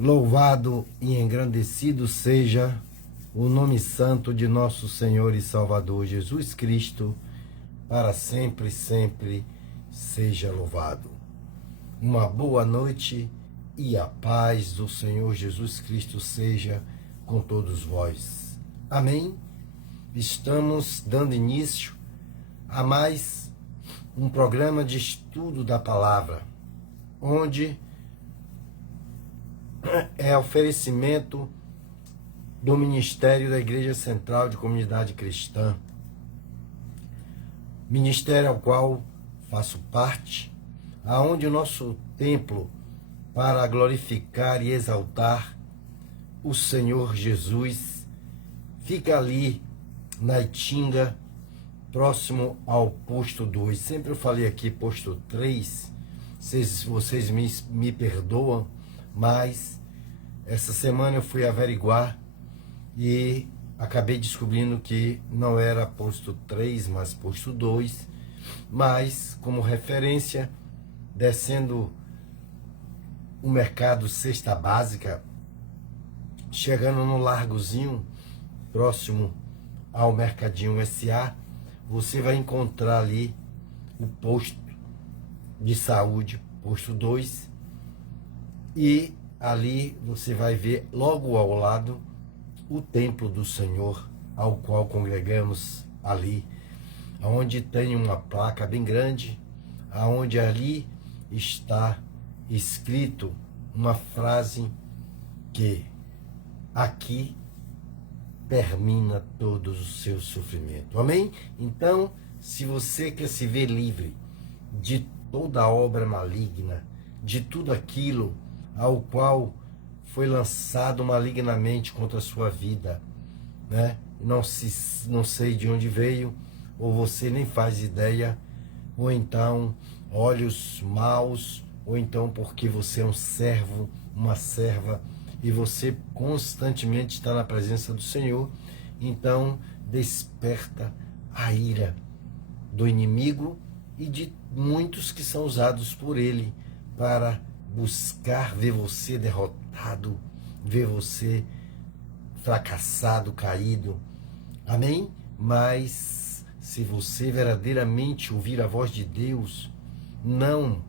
Louvado e engrandecido seja o nome santo de nosso Senhor e Salvador Jesus Cristo, para sempre, sempre seja louvado. Uma boa noite e a paz do Senhor Jesus Cristo seja com todos vós. Amém? Estamos dando início a mais um programa de estudo da palavra, onde é oferecimento do Ministério da Igreja Central de Comunidade Cristã, ministério ao qual faço parte, aonde o nosso templo para glorificar e exaltar o Senhor Jesus fica ali na Itinga, próximo ao posto 2. Sempre eu falei aqui posto 3, vocês me perdoam, mas essa semana eu fui averiguar e acabei descobrindo que não era posto 3, mas posto 2. Mas, como referência, descendo o mercado Cesta Básica, chegando no Largozinho, próximo ao Mercadinho SA, você vai encontrar ali o posto de saúde, posto 2, e ali você vai ver logo ao lado o templo do Senhor, ao qual congregamos ali, onde tem uma placa bem grande, aonde ali está escrito uma frase que aqui termina todos os seus sofrimentos. Amém? Então, se você quer se ver livre de toda obra maligna, de tudo aquilo ao qual foi lançado malignamente contra a sua vida, né? Não sei de onde veio, ou você nem faz ideia, ou então olhos maus, ou então porque você é um servo, uma serva, e você constantemente está na presença do Senhor, então desperta a ira do inimigo e de muitos que são usados por ele para buscar ver você derrotado, ver você fracassado, caído. Amém? Mas se você verdadeiramente ouvir a voz de Deus, não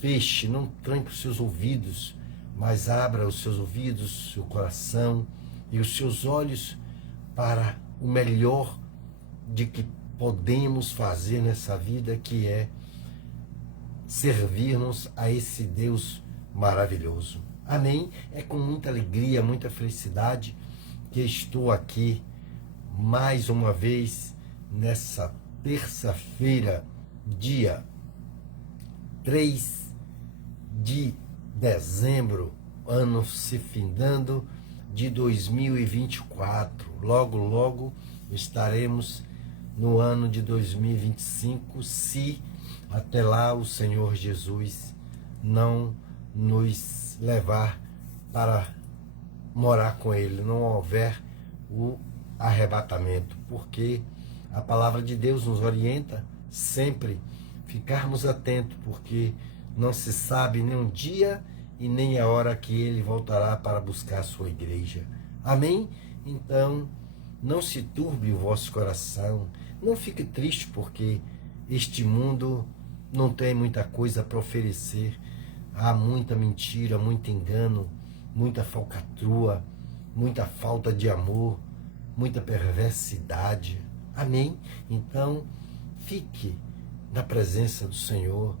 feche, não tranque os seus ouvidos, mas abra os seus ouvidos, seu coração e os seus olhos para o melhor de que podemos fazer nessa vida, que é servirmos a esse Deus maravilhoso. Amém? É com muita alegria, muita felicidade que estou aqui mais uma vez nessa terça-feira, dia 3 de dezembro, ano se findando, de 2024. Logo, logo estaremos no ano de 2025, se até lá o Senhor Jesus não nos levar para morar com Ele, não houver o arrebatamento, porque a palavra de Deus nos orienta sempre ficarmos atentos, porque não se sabe nem o dia e nem a hora que Ele voltará para buscar a sua igreja. Amém? Então, não se turbe o vosso coração, não fique triste, porque este mundo não tem muita coisa para oferecer. Há muita mentira, muito engano, muita falcatrua, muita falta de amor, muita perversidade. Amém? Então, fique na presença do Senhor,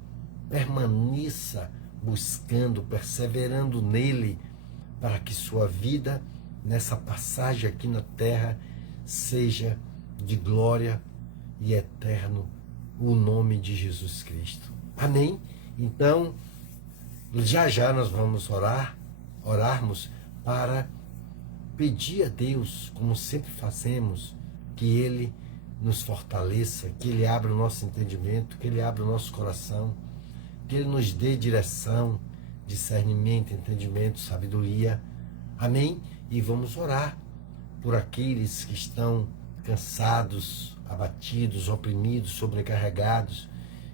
permaneça buscando, perseverando nele, para que sua vida, nessa passagem aqui na terra, seja de glória e eterno o nome de Jesus Cristo. Amém? Então, já nós vamos orarmos para pedir a Deus, como sempre fazemos, que Ele nos fortaleça, que Ele abra o nosso entendimento, que Ele abra o nosso coração, que Ele nos dê direção, discernimento, entendimento, sabedoria. Amém? E vamos orar por aqueles que estão cansados, abatidos, oprimidos, sobrecarregados,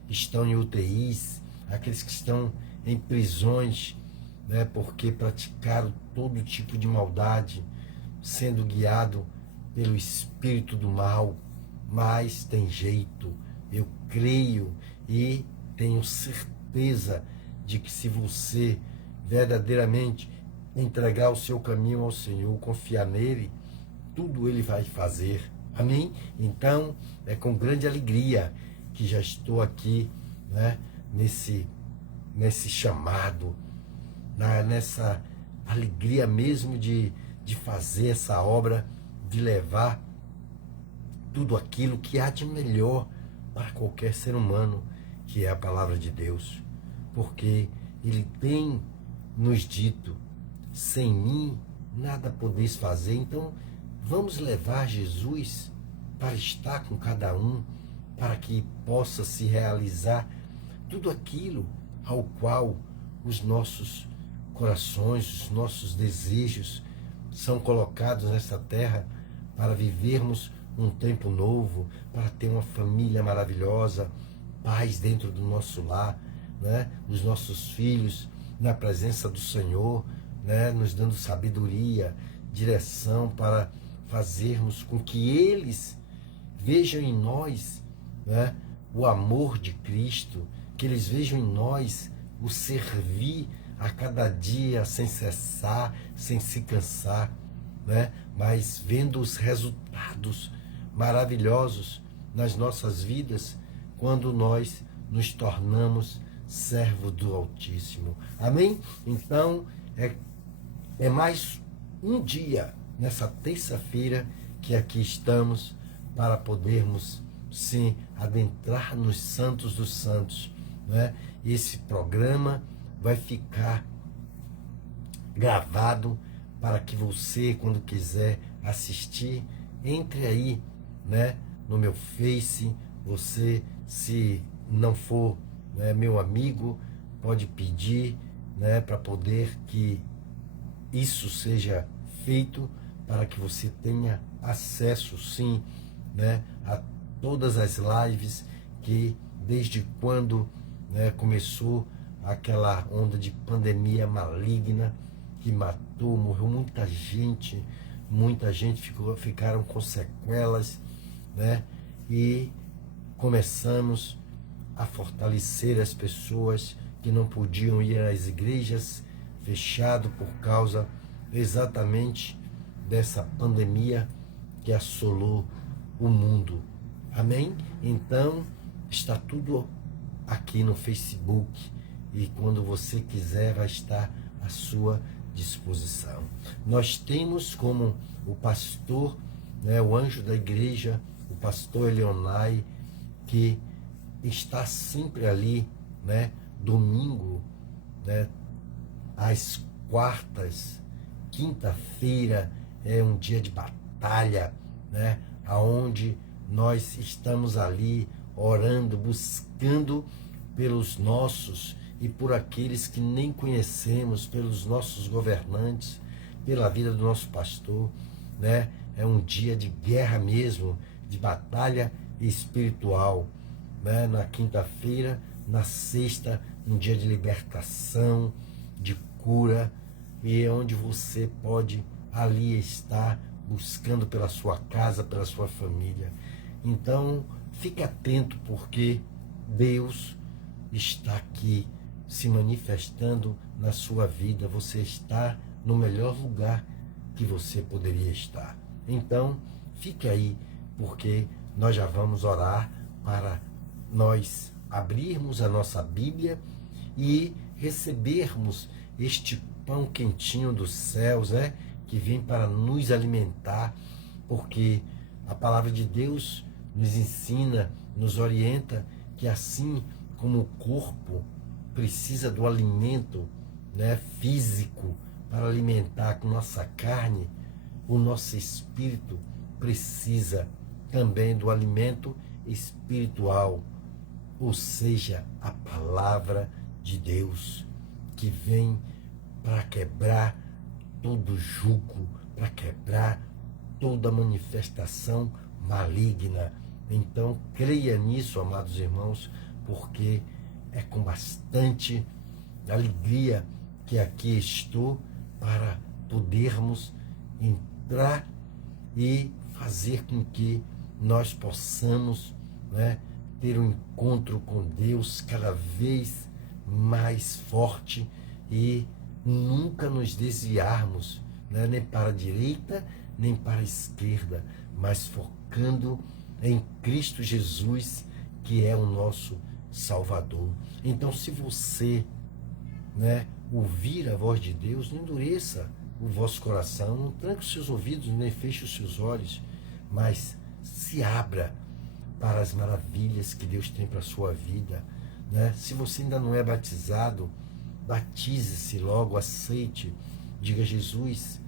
estão em UTIs, aqueles que estão em prisões, né, porque praticaram todo tipo de maldade, sendo guiado pelo espírito do mal. Mas tem jeito, eu creio e tenho certeza de que se você verdadeiramente entregar o seu caminho ao Senhor, confiar nele, tudo ele vai fazer. Amém? Então, é com grande alegria que já estou aqui, né, nesse chamado, nessa alegria mesmo de fazer essa obra, de levar tudo aquilo que há de melhor para qualquer ser humano, que é a palavra de Deus. Porque ele tem nos dito: sem mim nada podeis fazer. Então vamos levar Jesus para estar com cada um, para que possa se realizar tudo aquilo ao qual os nossos corações, os nossos desejos são colocados nessa terra, para vivermos um tempo novo, para ter uma família maravilhosa, paz dentro do nosso lar, né? Os nossos filhos na presença do Senhor, né? Nos dando sabedoria, direção para fazermos com que eles vejam em nós, né, o amor de Cristo, que eles vejam em nós o servir a cada dia sem cessar, sem se cansar, né? Mas vendo os resultados maravilhosos nas nossas vidas quando nós nos tornamos servos do Altíssimo. Amém? Então, é mais um dia, nessa terça-feira, que aqui estamos para podermos, sim, adentrar nos santos dos santos, né? Esse programa vai ficar gravado para que você, quando quiser assistir, entre aí, né, no meu Face. Você, se não for, né, meu amigo, pode pedir, né, para poder que isso seja feito, para que você tenha acesso, sim, né, a todas as lives que, desde quando, né, começou aquela onda de pandemia maligna que matou, morreu muita gente ficaram com sequelas, né? E começamos a fortalecer as pessoas que não podiam ir às igrejas, fechado por causa exatamente dessa pandemia que assolou o mundo. Amém? Então, está tudo aqui no Facebook, e quando você quiser vai estar à sua disposição. Nós temos como o pastor, né, o anjo da igreja, o pastor Elionai, que está sempre ali, né, domingo, né, às quartas, quinta-feira é um dia de batalha, né, aonde nós estamos ali orando, buscando pelos nossos e por aqueles que nem conhecemos, pelos nossos governantes, pela vida do nosso pastor, né? É um dia de guerra mesmo, de batalha espiritual, né? Na quinta-feira, na sexta, um dia de libertação, de cura, e é onde você pode ali estar buscando pela sua casa, pela sua família. Então, fique atento, porque Deus está aqui se manifestando na sua vida. Você está no melhor lugar que você poderia estar. Então, fique aí, porque nós já vamos orar para nós abrirmos a nossa Bíblia e recebermos este pão quentinho dos céus, né, que vem para nos alimentar, porque a palavra de Deus nos ensina, nos orienta que assim como o corpo precisa do alimento, né, físico para alimentar com nossa carne, o nosso espírito precisa também do alimento espiritual, ou seja, a palavra de Deus, que vem para quebrar todo jugo, para quebrar toda manifestação maligna. Então, creia nisso, amados irmãos, porque é com bastante alegria que aqui estou para podermos entrar e fazer com que nós possamos, né, ter um encontro com Deus cada vez mais forte e nunca nos desviarmos, né, nem para a direita nem para a esquerda, mas focando em Cristo Jesus, que é o nosso Salvador. Então, se você, né, ouvir a voz de Deus, não endureça o vosso coração, não tranque os seus ouvidos, nem feche os seus olhos, mas se abra para as maravilhas que Deus tem para a sua vida, né? Se você ainda não é batizado, batize-se logo, aceite, diga: Jesus,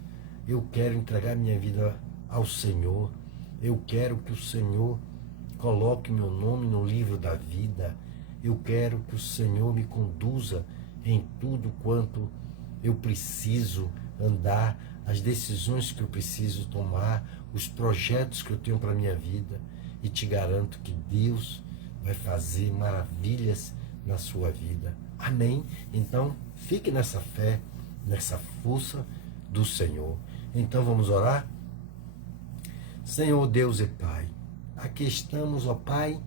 eu quero entregar minha vida ao Senhor, eu quero que o Senhor coloque meu nome no livro da vida, eu quero que o Senhor me conduza em tudo quanto eu preciso andar, as decisões que eu preciso tomar, os projetos que eu tenho para a minha vida, e te garanto que Deus vai fazer maravilhas na sua vida. Amém? Então, fique nessa fé, nessa força do Senhor. Então, vamos orar? Senhor Deus e Pai, aqui estamos, ó Pai,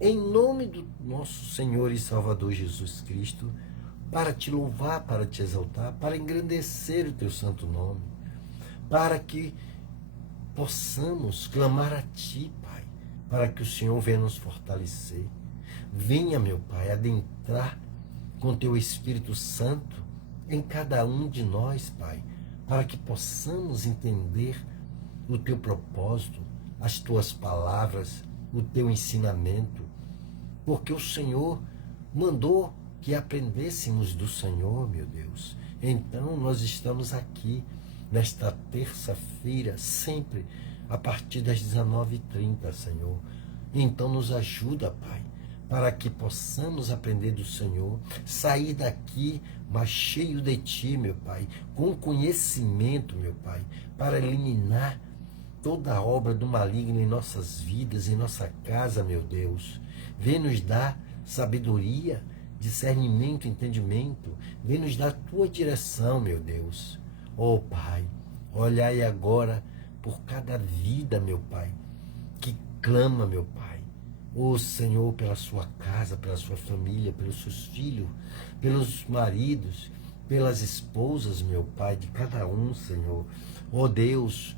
em nome do nosso Senhor e Salvador Jesus Cristo, para te louvar, para te exaltar, para engrandecer o teu santo nome, para que possamos clamar a Ti, Pai, para que o Senhor venha nos fortalecer. Venha, meu Pai, adentrar com Teu Espírito Santo em cada um de nós, Pai, para que possamos entender o Teu propósito, as Tuas palavras, o Teu ensinamento, porque o Senhor mandou que aprendêssemos do Senhor, meu Deus. Então nós estamos aqui nesta terça-feira, sempre a partir das 19h30, Senhor. Então nos ajuda, Pai, para que possamos aprender do Senhor, sair daqui mais cheio de Ti, meu Pai, com conhecimento, meu Pai, para eliminar toda a obra do maligno em nossas vidas, em nossa casa, meu Deus. Vem nos dar sabedoria, discernimento, entendimento. Vem nos dar a Tua direção, meu Deus. Oh, Pai, olhai agora por cada vida, meu Pai, que clama, meu Pai. Oh, Senhor, pela sua casa, pela sua família, pelos seus filhos, pelos maridos, pelas esposas, meu Pai, de cada um, Senhor. Oh, Deus,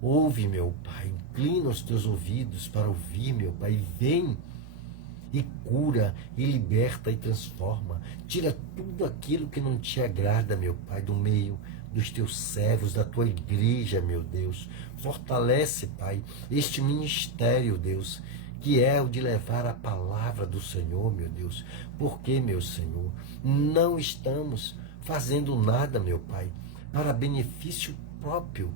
ouve, meu Pai, inclina os teus ouvidos para ouvir, meu Pai, e vem e cura, e liberta, e transforma. Tira tudo aquilo que não te agrada, meu Pai, do meio dos teus servos, da tua igreja, meu Deus. Fortalece, Pai, este ministério, Deus, que é o de levar a palavra do Senhor, meu Deus. Porque, meu Senhor, não estamos fazendo nada, meu Pai, para benefício próprio,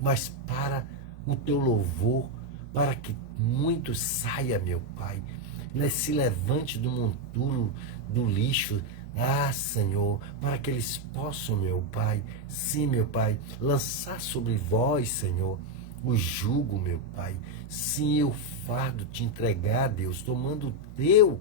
mas para o teu louvor, para que muito saia, meu Pai, se levante do monturo do lixo, Senhor, para que eles possam, meu Pai, sim, meu Pai, lançar sobre vós, Senhor, o jugo, meu Pai, sim, o fardo te entregar, Deus, tomando o teu,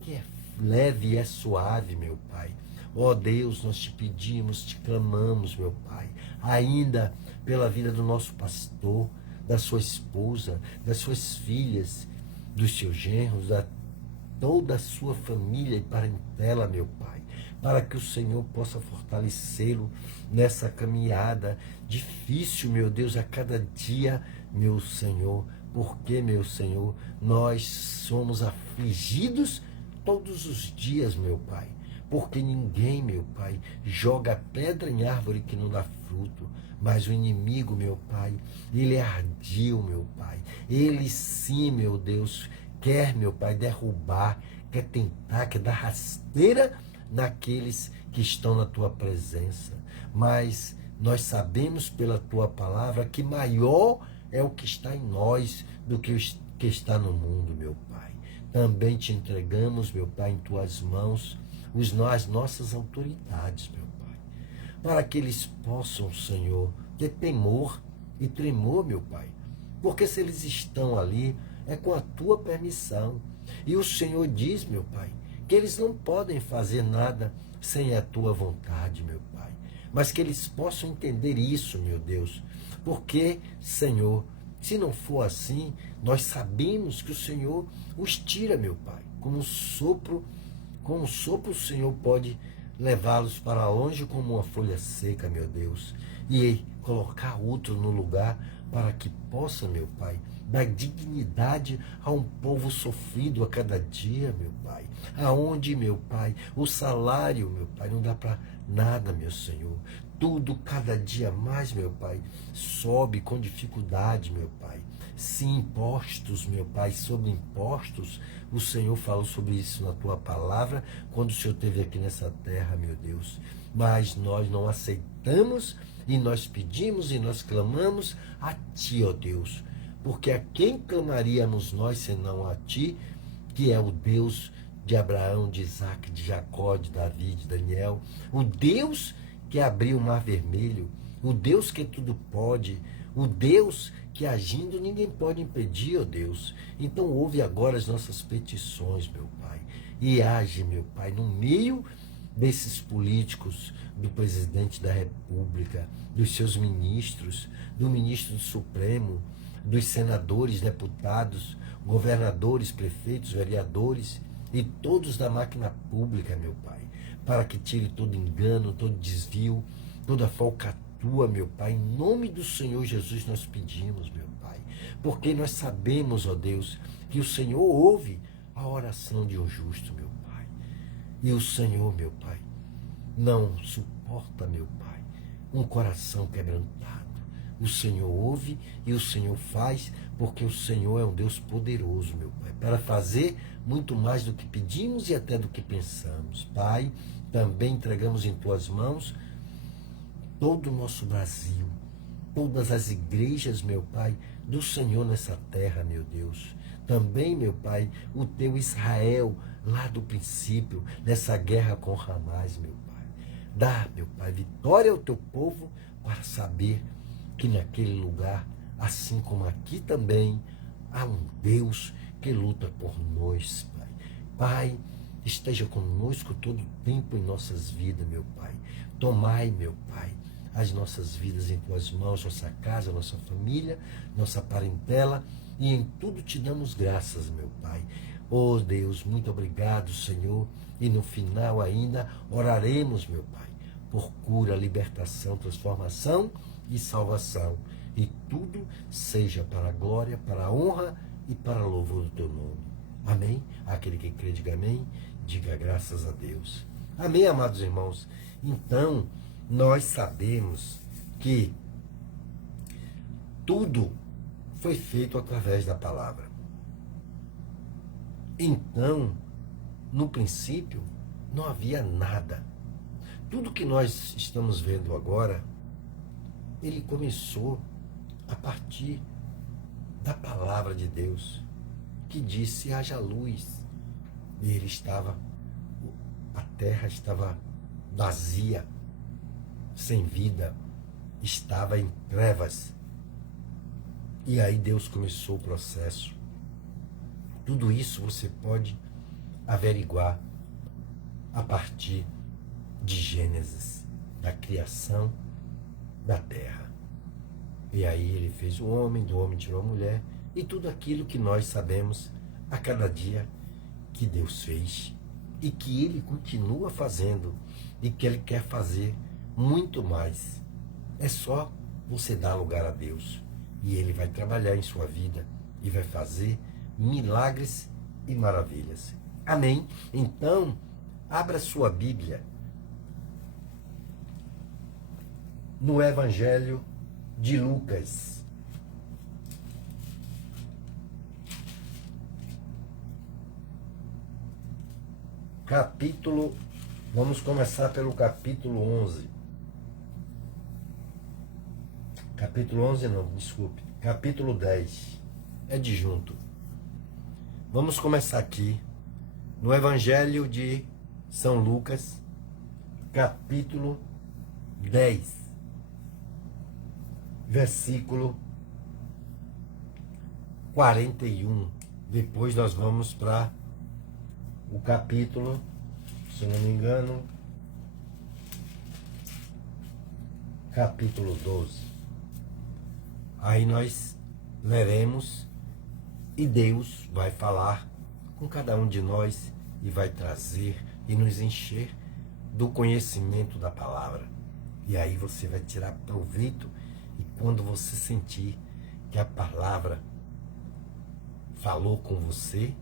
que é leve e é suave, meu Pai. Ó Deus, nós te pedimos, te clamamos, meu Pai, ainda pela vida do nosso pastor, da sua esposa, das suas filhas, dos seus genros, da toda a sua família e parentela, meu Pai, para que o Senhor possa fortalecê-lo nessa caminhada difícil, meu Deus, a cada dia, meu Senhor, porque, meu Senhor, nós somos afligidos todos os dias, meu Pai, porque ninguém, meu Pai, joga pedra em árvore que não dá fruto, mas o inimigo, meu Pai, ele é ardil, meu Pai, ele sim, meu Deus, quer, meu Pai, derrubar, quer tentar, quer dar rasteira naqueles que estão na Tua presença. Mas nós sabemos pela Tua palavra que maior é o que está em nós do que o que está no mundo, meu Pai. Também te entregamos, meu Pai, em Tuas mãos, as nossas autoridades, meu Pai, para que eles possam, Senhor, ter temor e tremor, meu Pai. Porque se eles estão ali, é com a Tua permissão. E o Senhor diz, meu Pai, que eles não podem fazer nada sem a tua vontade, meu Pai. Mas que eles possam entender isso, meu Deus. Porque, Senhor, se não for assim, nós sabemos que o Senhor os tira, meu Pai. Com um sopro o Senhor pode levá-los para longe como uma folha seca, meu Deus. E colocar outro no lugar para que possa, meu Pai, dar dignidade a um povo sofrido a cada dia, meu Pai. Aonde, meu Pai, o salário, meu Pai, não dá para nada, meu Senhor. Tudo, cada dia mais, meu Pai, sobe com dificuldade, meu Pai. Sim, impostos, meu Pai, sobre impostos. O Senhor falou sobre isso na tua palavra, quando o Senhor esteve aqui nessa terra, meu Deus. Mas nós não aceitamos e nós pedimos e nós clamamos a Ti, ó Deus. Porque a quem clamaríamos nós, senão a Ti, que é o Deus de Abraão, de Isaac, de Jacó, de Davi, de Daniel, o Deus que abriu o mar vermelho, o Deus que tudo pode, o Deus que agindo ninguém pode impedir, ó Deus. Então ouve agora as nossas petições, meu Pai, e age, meu Pai, no meio desses políticos, do presidente da República, dos seus ministros, do ministro do Supremo, dos senadores, deputados, governadores, prefeitos, vereadores e todos da máquina pública, meu Pai, para que tire todo engano, todo desvio, toda falcatrua, meu Pai. Em nome do Senhor Jesus nós pedimos, meu Pai, porque nós sabemos, ó Deus, que o Senhor ouve a oração de um justo, meu Pai. E o Senhor, meu Pai, não suporta, meu Pai, um coração quebrantado. O Senhor ouve e o Senhor faz, porque o Senhor é um Deus poderoso, meu Pai, para fazer muito mais do que pedimos e até do que pensamos. Pai, também entregamos em Tuas mãos todo o nosso Brasil, todas as igrejas, meu Pai, do Senhor nessa terra, meu Deus. Também, meu Pai, o Teu Israel, lá do princípio, nessa guerra com Hamas, meu Pai. Dá, meu Pai, vitória ao Teu povo para saber que naquele lugar, assim como aqui também, há um Deus que luta por nós, Pai. Pai, esteja conosco todo o tempo em nossas vidas, meu Pai. Tomai, meu Pai, as nossas vidas em Tuas mãos, nossa casa, nossa família, nossa parentela, e em tudo te damos graças, meu Pai. Oh Deus, muito obrigado, Senhor. E no final ainda oraremos, meu Pai, por cura, libertação, transformação e salvação. E tudo seja para a glória, para a honra e para o louvor do Teu nome. Amém? Aquele que crê, diga amém. Diga graças a Deus. Amém, amados irmãos? Então, nós sabemos que tudo foi feito através da palavra. Então, no princípio, não havia nada. Tudo que nós estamos vendo agora, ele começou a partir da palavra de Deus, que disse: haja luz. E a terra estava vazia, sem vida, estava em trevas. E aí Deus começou o processo. Tudo isso você pode averiguar a partir de Gênesis, da criação da terra. E aí ele fez o homem, do homem tirou a mulher, e tudo aquilo que nós sabemos a cada dia que Deus fez e que Ele continua fazendo e que Ele quer fazer muito mais. É só você dar lugar a Deus e Ele vai trabalhar em sua vida e vai fazer milagres e maravilhas. Amém? Então, abra sua Bíblia no Evangelho de Lucas. Vamos começar pelo capítulo 11. Capítulo 11 não, desculpe. Capítulo 10. É disjunto. Vamos começar aqui no Evangelho de São Lucas, capítulo 10, versículo 41. Depois nós vamos para o capítulo, se não me engano, capítulo 12. Aí nós leremos e Deus vai falar com cada um de nós e vai trazer e nos encher do conhecimento da palavra. E aí você vai tirar proveito, e quando você sentir que a palavra falou com você,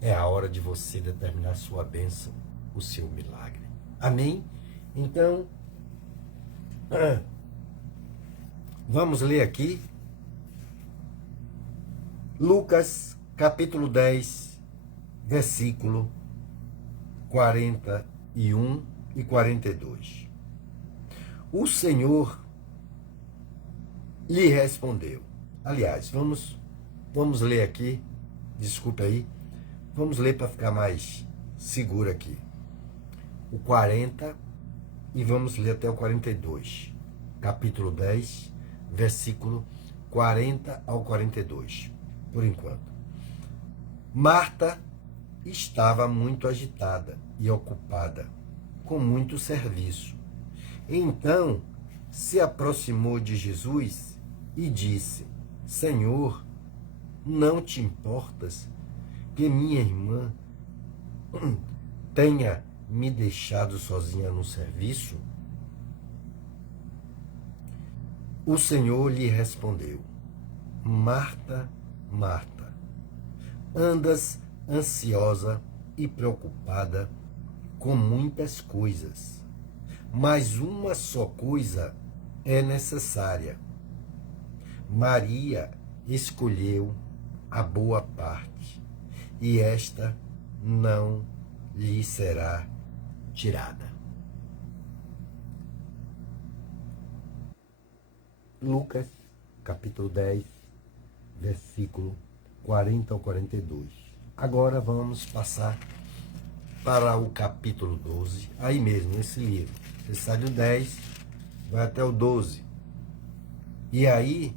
é a hora de você determinar a sua bênção, o seu milagre. Amém? Então, vamos ler aqui Lucas capítulo 10, versículo 41 e 42. O Senhor lhe respondeu. Aliás, vamos ler aqui, desculpe aí, vamos ler para ficar mais seguro aqui. O 40 e vamos ler até o 42. Capítulo 10, versículo 40 ao 42, por enquanto. Marta estava muito agitada e ocupada com muito serviço. Então se aproximou de Jesus e disse: Senhor, não te importas que minha irmã tenha me deixado sozinha no serviço? O Senhor lhe respondeu: Marta, Marta, andas ansiosa e preocupada com muitas coisas, mas uma só coisa é necessária. Maria escolheu a boa parte, e esta não lhe será tirada. Lucas, capítulo 10, versículo 40 ao 42. Agora vamos passar para o capítulo 12, aí mesmo, nesse livro. Você sai do 10, vai até o 12. E aí,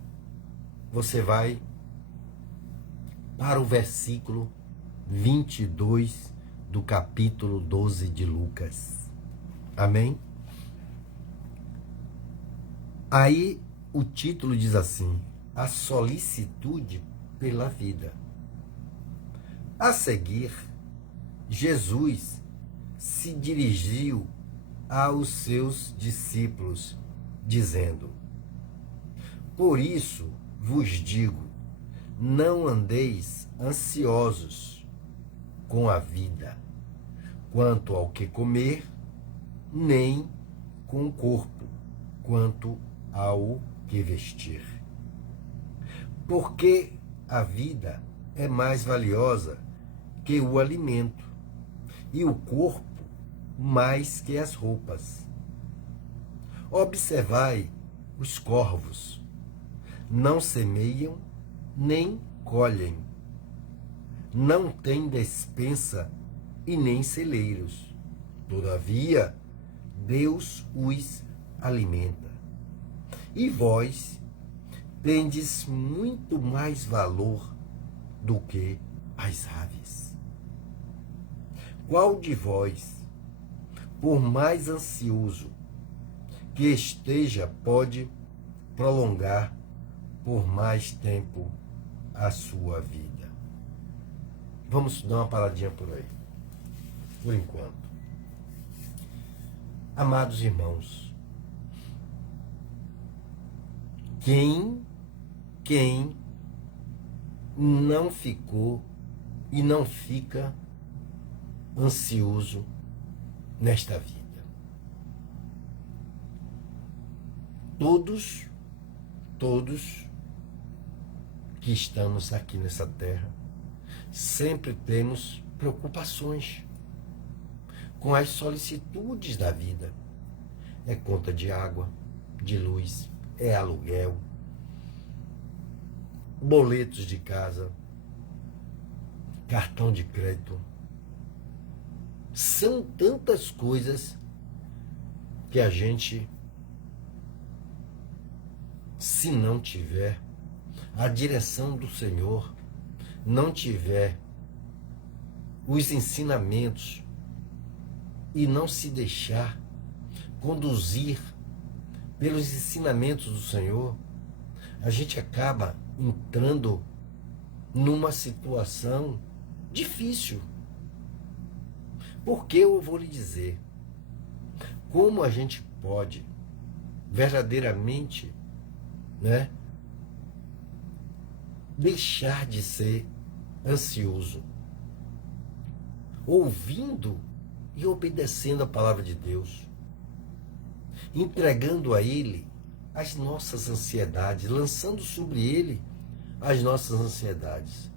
você vai para o versículo 22 do capítulo 12 de Lucas. Amém? Aí, o título diz assim: a solicitude pela vida. A seguir, Jesus se dirigiu aos seus discípulos, dizendo: Por isso vos digo, não andeis ansiosos com a vida, quanto ao que comer, nem com o corpo, quanto ao que vestir. Porque a vida é mais valiosa que o alimento, e o corpo mais que as roupas. Observai os corvos, não semeiam nem colhem, não têm despensa e nem celeiros. Todavia, Deus os alimenta. E vós tendes muito mais valor do que as aves. Qual de vós, por mais ansioso que esteja, pode prolongar por mais tempo a sua vida? Vamos dar uma paradinha por aí, por enquanto. Amados irmãos, quem não ficou e não fica ansioso nesta vida? Todos que estamos aqui nessa terra, sempre temos preocupações com as solicitudes da vida. É conta de água, de luz, é aluguel, boletos de casa, cartão de crédito. São tantas coisas que a gente, se não tiver a direção do Senhor, não tiver os ensinamentos e não se deixar conduzir pelos ensinamentos do Senhor, a gente acaba entrando numa situação difícil. Porque eu vou lhe dizer, como a gente pode verdadeiramente, né, deixar de ser ansioso, ouvindo e obedecendo a palavra de Deus, entregando a Ele as nossas ansiedades, lançando sobre Ele as nossas ansiedades.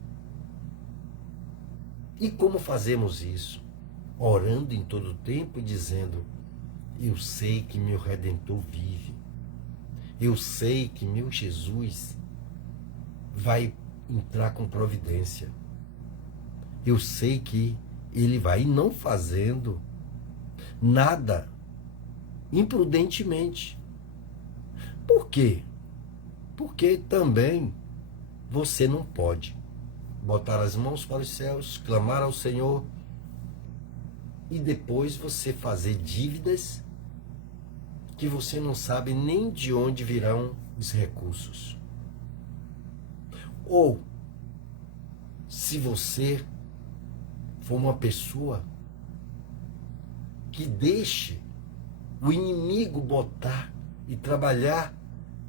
E como fazemos isso? Orando em todo o tempo e dizendo: eu sei que meu Redentor vive, eu sei que meu Jesus vai entrar com providência, eu sei que Ele vai, e não fazendo nada imprudentemente. Por quê? Porque também você não pode botar as mãos para os céus, clamar ao Senhor e depois você fazer dívidas que você não sabe nem de onde virão os recursos. Ou, se você for uma pessoa que deixe o inimigo botar e trabalhar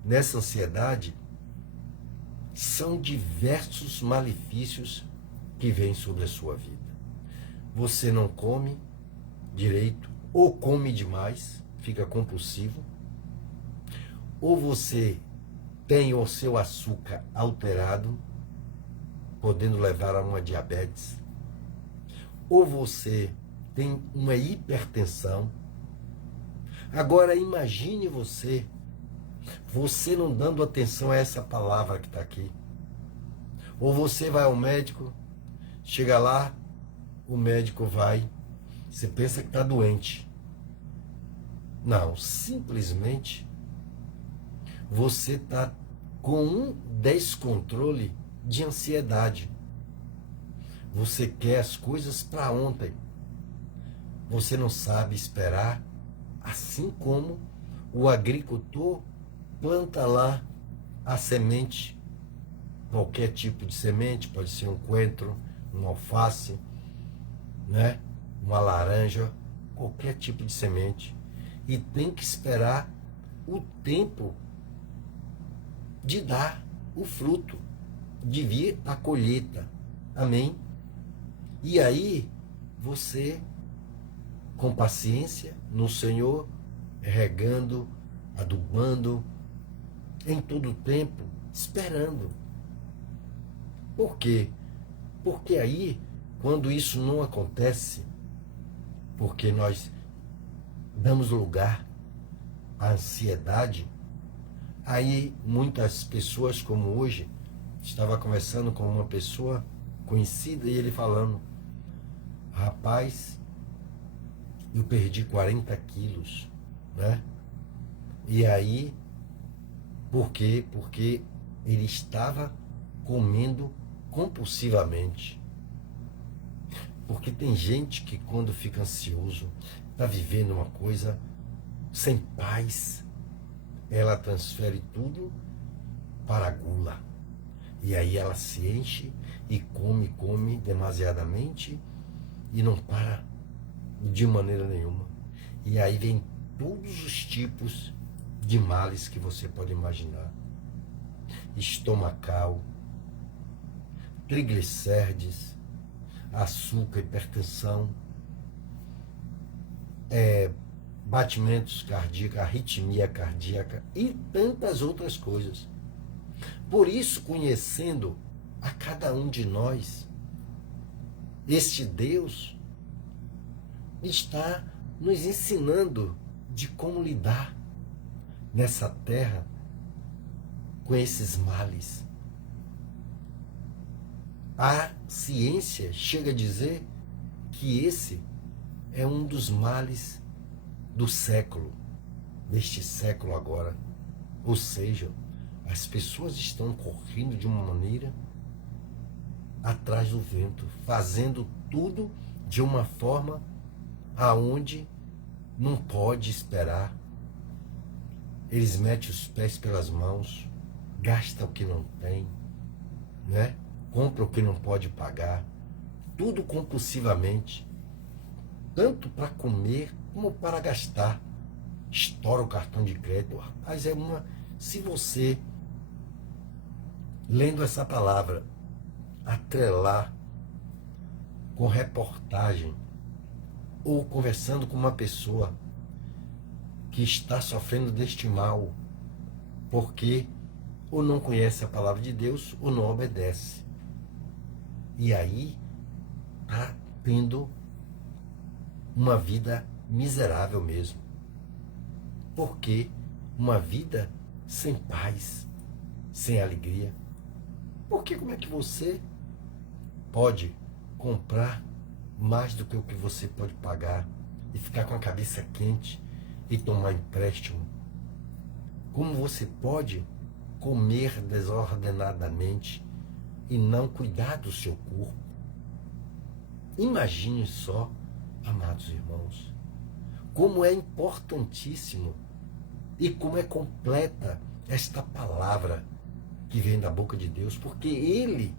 nessa ansiedade, são diversos malefícios que vêm sobre a sua vida. Você não come direito, ou come demais, fica compulsivo, ou você tem o seu açúcar alterado, podendo levar a uma diabetes, ou você tem uma hipertensão. Agora imagine você não dando atenção a essa palavra que está aqui. Ou você vai ao médico, chega lá, o médico vai, você pensa que está doente. Não, simplesmente você está com um descontrole de ansiedade. Você quer as coisas para ontem. Você não sabe esperar, assim como o agricultor planta lá a semente, qualquer tipo de semente, pode ser um coentro, um alface, né? Uma laranja, qualquer tipo de semente, e tem que esperar o tempo de dar o fruto, de vir a colheita. Amém? E aí, você, com paciência no Senhor, regando, adubando, em todo o tempo, esperando. Por quê? Porque aí, quando isso não acontece, porque nós damos lugar à ansiedade, aí muitas pessoas, como hoje, estava conversando com uma pessoa conhecida e ele falando: rapaz, eu perdi 40 quilos, né? E aí, por quê? Porque ele estava comendo compulsivamente. Porque tem gente que quando fica ansioso, está vivendo uma coisa sem paz, ela transfere tudo para a gula. E aí ela se enche e come demasiadamente e não para de maneira nenhuma. E aí vem todos os tipos de males que você pode imaginar. Estomacal, triglicérides, açúcar, hipertensão, batimentos cardíacos, arritmia cardíaca e tantas outras coisas. Por isso, conhecendo a cada um de nós, este Deus está nos ensinando de como lidar nessa terra com esses males. A ciência chega a dizer que esse é um dos males do século, deste século agora. Ou seja, as pessoas estão correndo de uma maneira atrás do vento, fazendo tudo de uma forma aonde não pode esperar. eles metem os pés pelas mãos, gastam o que não tem, né? Compram o que não pode pagar, tudo compulsivamente, tanto para comer como para gastar. Estoura o cartão de crédito. Rapaz, se você, lendo essa palavra, atrelar com reportagem ou conversando com uma pessoa que está sofrendo deste mal, porque ou não conhece a palavra de Deus ou não obedece. E aí está tendo uma vida miserável mesmo. Porque uma vida sem paz, sem alegria. Porque como é que você pode comprar mais do que o que você pode pagar e ficar com a cabeça quente e tomar empréstimo? Como você pode comer desordenadamente e não cuidar do seu corpo? Imagine só, amados irmãos, como é importantíssimo e como é completa esta palavra que vem da boca de Deus, porque Ele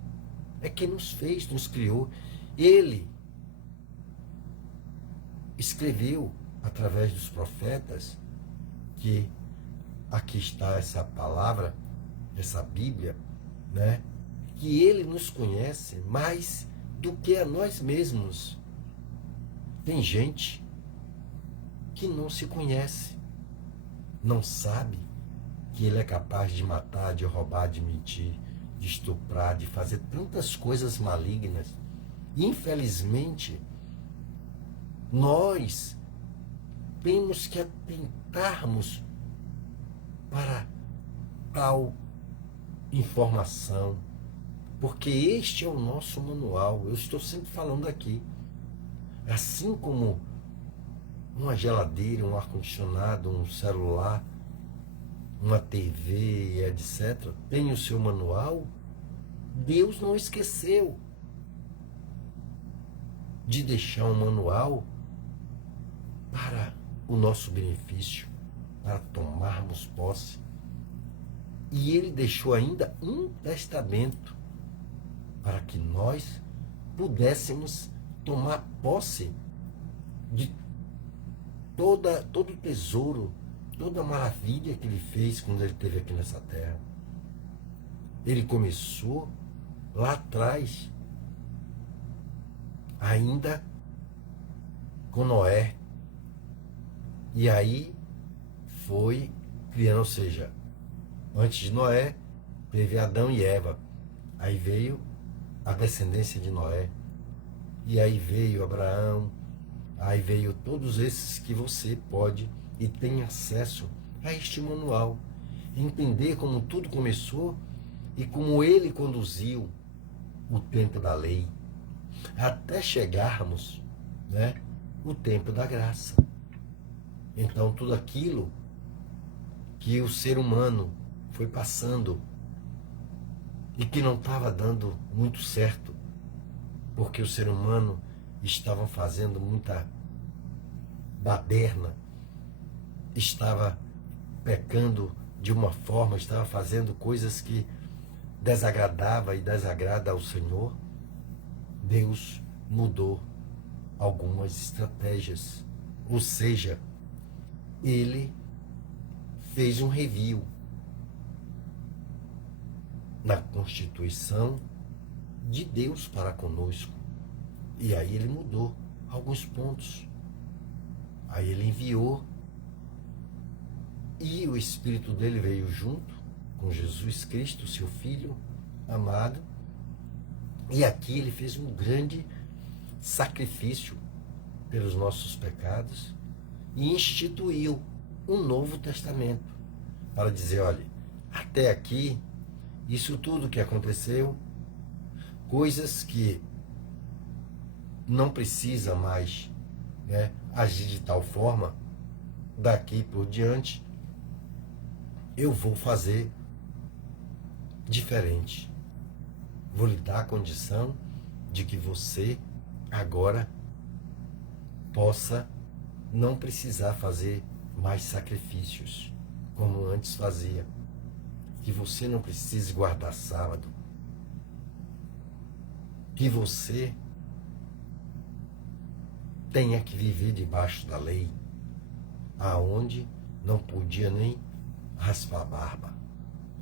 é quem nos fez, nos criou. Ele escreveu através dos profetas que aqui está essa palavra, essa Bíblia, né? Que Ele nos conhece mais do que a nós mesmos. Tem gente que não se conhece, não sabe que Ele é capaz de matar, de roubar, de mentir, de estuprar, de fazer tantas coisas malignas. Infelizmente, nós temos que atentarmos para tal informação, porque este é o nosso manual. Eu estou sempre falando aqui. Assim como uma geladeira, um ar-condicionado, um celular, uma TV, etc., tem o seu manual, Deus não esqueceu de deixar um manual para o nosso benefício, para tomarmos posse. E Ele deixou ainda um testamento para que nós pudéssemos tomar posse de todo o tesouro, toda a maravilha que Ele fez quando Ele esteve aqui nessa terra. Ele começou lá atrás, ainda com Noé. E aí foi criando, ou seja, antes de Noé, teve Adão e Eva. Aí veio a descendência de Noé. E aí veio Abraão. Aí veio todos esses que você pode e tem acesso a este manual. Entender como tudo começou e como Ele conduziu o tempo da lei, até chegarmos, né, o tempo da graça. Então tudo aquilo que o ser humano foi passando e que não estava dando muito certo, porque o ser humano estava fazendo muita baderna, estava pecando de uma forma, estava fazendo coisas que desagradava e desagrada ao Senhor. Deus mudou algumas estratégias, ou seja, Ele fez um review na Constituição de Deus para conosco. E aí Ele mudou alguns pontos. Aí Ele enviou e o Espírito dele veio junto com Jesus Cristo, seu Filho amado. E aqui Ele fez um grande sacrifício pelos nossos pecados e instituiu um Novo Testamento para dizer, olha, até aqui, isso tudo que aconteceu, coisas que não precisa mais, né, agir de tal forma, daqui por diante, eu vou fazer diferente. Vou lhe dar a condição de que você agora possa não precisar fazer mais sacrifícios. como antes fazia. Que você não precise guardar sábado. Que você tenha que viver debaixo da lei, aonde não podia nem raspar a barba.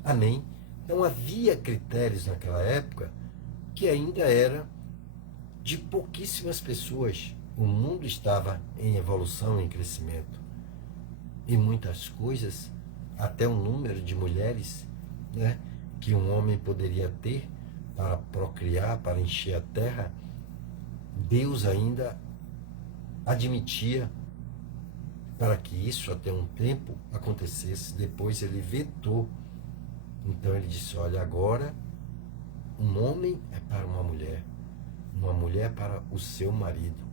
Amém? Então havia critérios naquela época que ainda era de pouquíssimas pessoas. O mundo estava em evolução, em crescimento. E muitas coisas, até o número de mulheres, né, que um homem poderia ter para procriar, para encher a terra, Deus ainda admitia para que isso até um tempo acontecesse. Depois ele vetou. Então ele disse, olha, agora um homem é para uma mulher é para o seu marido,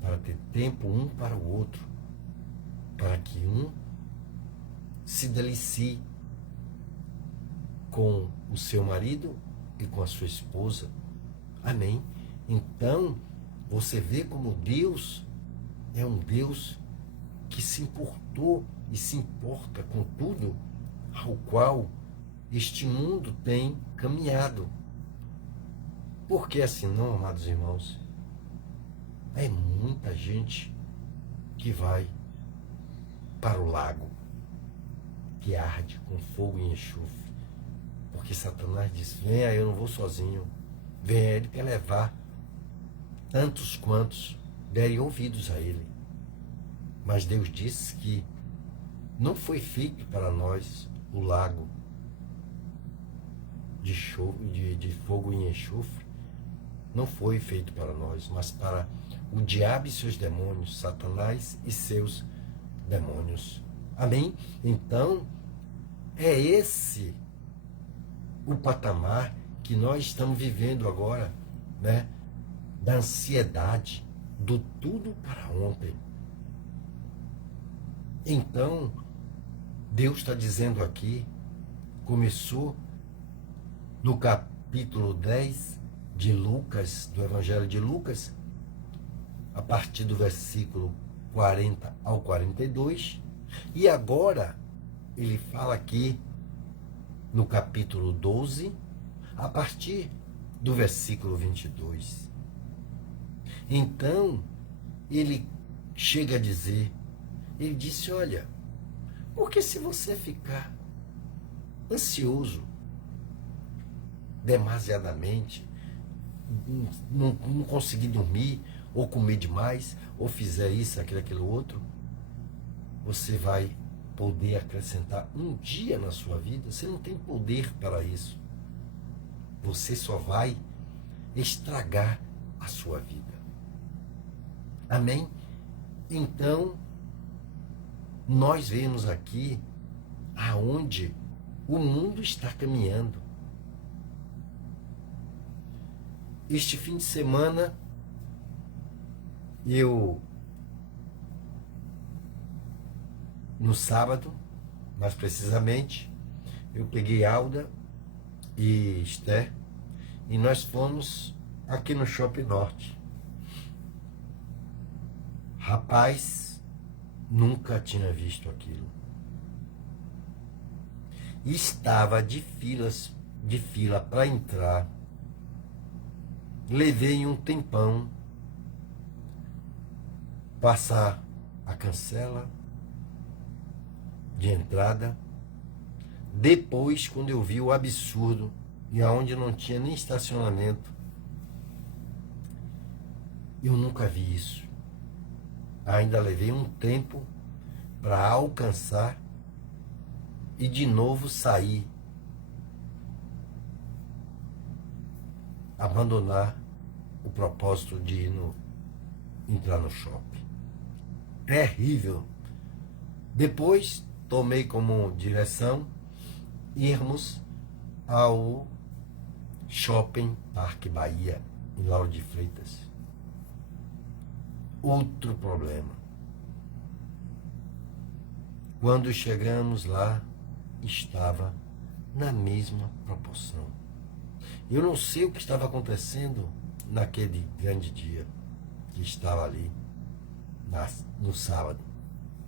para ter tempo um para o outro, para que um se delicie com o seu marido e com a sua esposa. Amém? Então, você vê como Deus é um Deus que se importou e se importa com tudo ao qual este mundo tem caminhado. Por que assim não, amados irmãos? É muita gente que vai para o lago, que arde com fogo e enxofre. Porque Satanás diz, venha, eu não vou sozinho. Venha, ele quer levar tantos quantos derem ouvidos a ele. Mas Deus disse que não foi feito para nós o lago de fogo e enxofre. Não foi feito para nós, mas para o diabo e seus demônios, Satanás e seus demônios. Amém? Então, é esse o patamar que nós estamos vivendo agora, né? Da ansiedade, do tudo para ontem. Então, Deus está dizendo aqui, começou no capítulo 10 de Lucas, do Evangelho de Lucas, a partir do versículo 40 ao 42, e agora ele fala aqui no capítulo 12, a partir do versículo 22. Então, ele chega a dizer, ele disse, olha, porque se você ficar ansioso demasiadamente, não conseguir dormir, ou comer demais, ou fizer isso, aquilo outro, você vai poder acrescentar um dia na sua vida. Você não tem poder para isso. Você só vai estragar a sua vida. Amém? Então, nós vemos aqui aonde o mundo está caminhando. Este fim de semana, no sábado, mais precisamente, eu peguei Alda e Esther e nós fomos aqui no Shopping Norte. Rapaz, nunca tinha visto aquilo. Estava de fila para entrar. Levei um tempão passar a cancela de entrada. Depois, quando eu vi o absurdo, e aonde não tinha nem estacionamento, eu nunca vi isso. Ainda levei um tempo para alcançar e de novo sair, abandonar o propósito de entrar no shopping. Terrível. Depois tomei como direção irmos ao Shopping Parque Bahia, em Lauro de Freitas. Outro problema. Quando chegamos lá, estava na mesma proporção. Eu não sei o que estava acontecendo naquele grande dia que estava ali no sábado.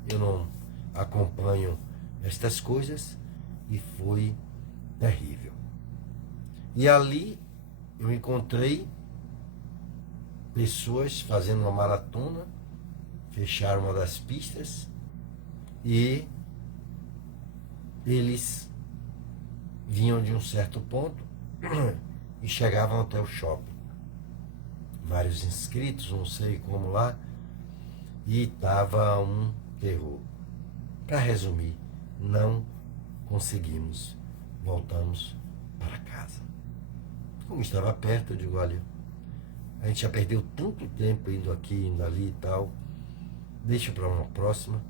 Eu não acompanho estas coisas e foi terrível. E ali eu encontrei pessoas fazendo uma maratona, fecharam uma das pistas e eles vinham de um certo ponto e chegavam até o shopping. Vários inscritos, não sei como lá, e estava um terror. Para resumir, não conseguimos, voltamos para casa. Como estava perto, eu digo, olha, a gente já perdeu tanto tempo indo aqui, indo ali e tal, deixa para uma próxima,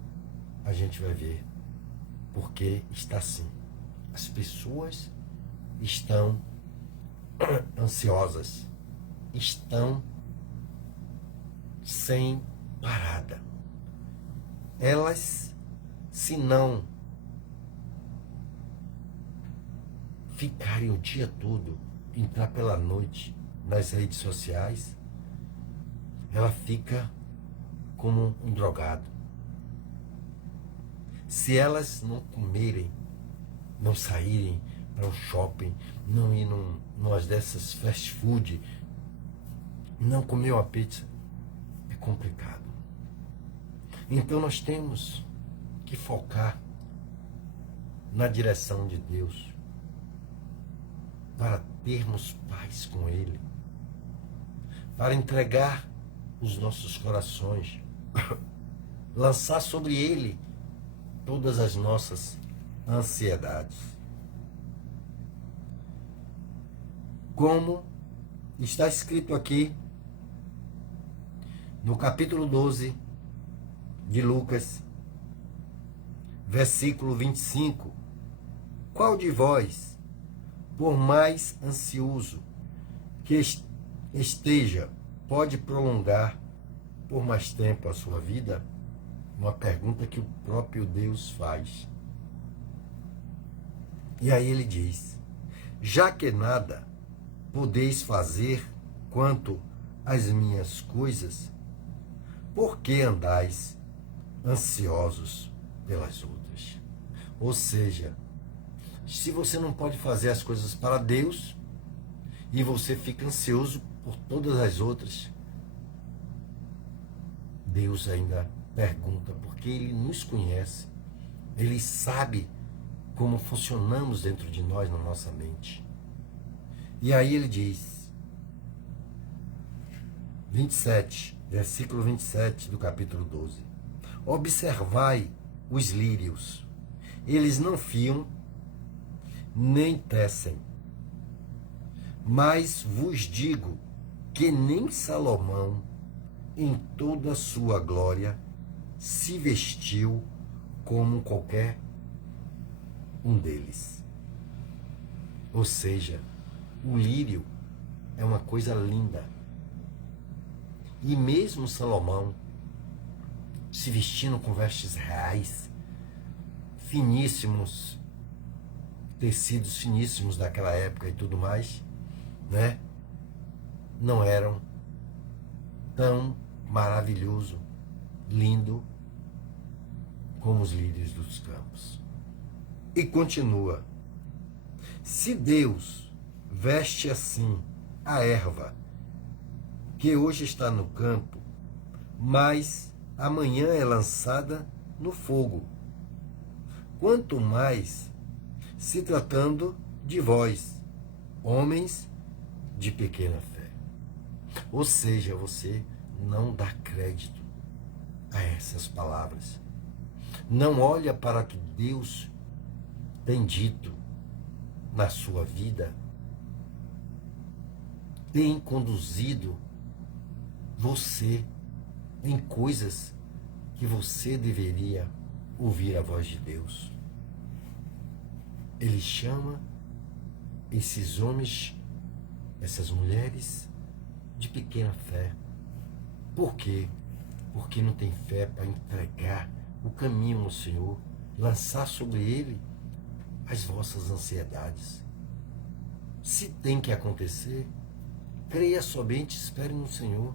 a gente vai ver, porque está assim. As pessoas estão ansiosas, estão sem parada. Elas, se não ficarem o dia todo, entrar pela noite nas redes sociais, ela fica como um drogado. Se elas não comerem, não saírem para um shopping, não ir numa dessas fast food, não comer uma pizza, é complicado. Então nós temos que focar na direção de Deus para termos paz com Ele, para entregar os nossos corações, lançar sobre Ele todas as nossas ansiedades. Como está escrito aqui no capítulo 12 de Lucas, versículo 25, qual de vós, por mais ansioso que esteja, pode prolongar por mais tempo a sua vida? Uma pergunta que o próprio Deus faz. E aí ele diz, já que nada podeis fazer quanto às minhas coisas, por que andais ansiosos pelas outras? Ou seja, se você não pode fazer as coisas para Deus e você fica ansioso por todas as outras, Deus ainda pergunta, porque Ele nos conhece, Ele sabe como funcionamos dentro de nós, na nossa mente. E aí ele diz, 27, versículo 27 do capítulo 12, observai os lírios, eles não fiam, nem tecem, mas vos digo que nem Salomão, em toda a sua glória, se vestiu como qualquer um deles. Ou seja, o lírio é uma coisa linda. E mesmo Salomão, se vestindo com vestes reais, finíssimos, tecidos finíssimos daquela época e tudo mais, né? Não eram tão maravilhoso, lindo como os lírios dos campos. E continua, se Deus veste assim a erva que hoje está no campo, mas amanhã é lançada no fogo, quanto mais se tratando de vós, homens de pequena fé. Ou seja, você não dá crédito a essas palavras. Não olha para o que Deus tem dito na sua vida, tem conduzido você em coisas que você deveria ouvir a voz de Deus. Ele chama esses homens, essas mulheres de pequena fé. Por quê? Porque não tem fé para entregar o caminho ao Senhor, lançar sobre Ele as vossas ansiedades. Se tem que acontecer, creia somente, espere no Senhor.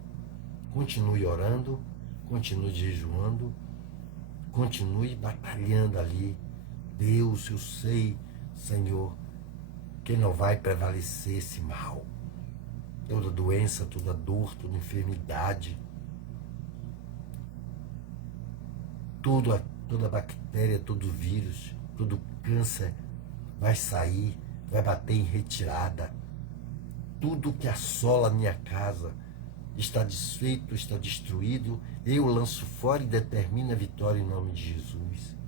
Continue orando, continue jejuando, continue batalhando ali Deus, eu sei, Senhor, que não vai prevalecer esse mal. Toda doença, toda dor, toda enfermidade, toda bactéria, todo vírus, todo câncer vai sair, vai bater em retirada. Tudo que assola a minha casa está desfeito, está destruído. Eu lanço fora e determino a vitória em nome de Jesus.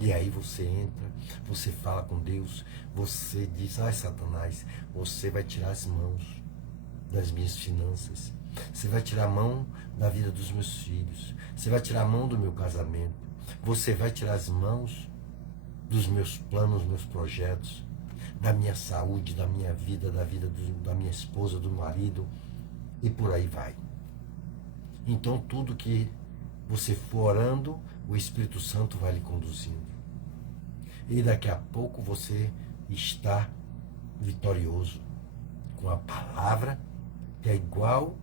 E aí você entra, você fala com Deus, você diz: ai, Satanás, você vai tirar as mãos das minhas finanças, você vai tirar a mão da vida dos meus filhos, você vai tirar a mão do meu casamento, você vai tirar as mãos dos meus planos, meus projetos, da minha saúde, da minha vida, da minha esposa, do marido, e por aí vai. Então tudo que você for orando, o Espírito Santo vai lhe conduzindo. E daqui a pouco você está vitorioso com a palavra, que é igual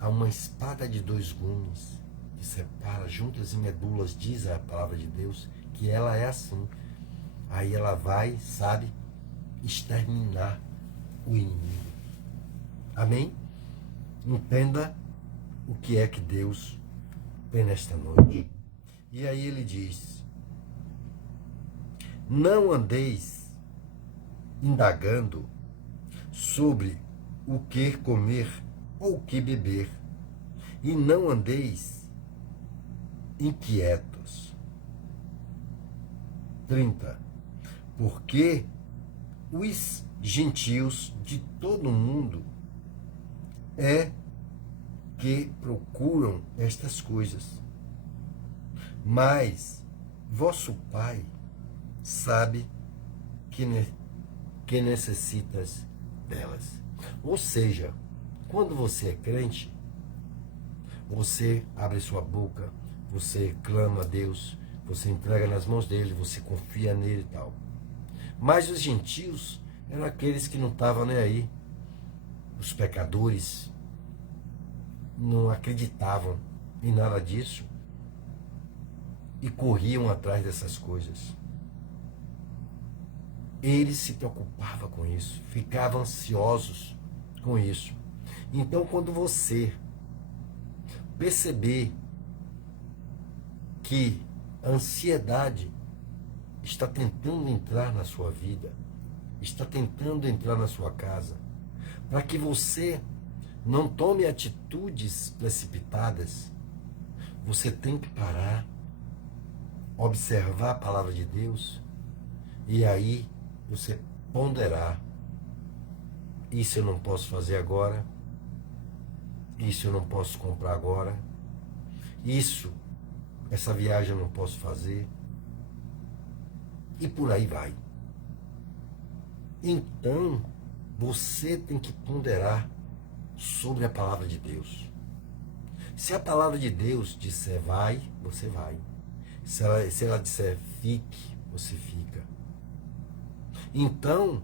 a uma espada de 2 gumes, que separa juntas e medulas, diz a palavra de Deus, que ela é assim. Aí ela vai, sabe, exterminar o inimigo. Amém? Entenda o que é que Deus tem nesta noite. E aí ele diz: não andeis indagando sobre o que comer ou o que beber, e não andeis inquietos. 30. Porque os gentios de todo o mundo é que procuram estas coisas, mas vosso Pai sabe que necessitas delas. Ou seja, quando você é crente, você abre sua boca, você clama a Deus, você entrega nas mãos dele, você confia nele e tal. Mas os gentios eram aqueles que não estavam nem aí. Os pecadores não acreditavam em nada disso e corriam atrás dessas coisas. Eles se preocupavam com isso, ficavam ansiosos com isso. Então, quando você perceber que a ansiedade está tentando entrar na sua vida, está tentando entrar na sua casa, para que você não tome atitudes precipitadas, você tem que parar, observar a palavra de Deus, e aí você ponderar: isso eu não posso fazer agora, isso eu não posso comprar agora, essa viagem eu não posso fazer, e por aí vai. Então, você tem que ponderar sobre a palavra de Deus. Se a palavra de Deus disser vai, você vai. Se ela disser fique, você fica. Então,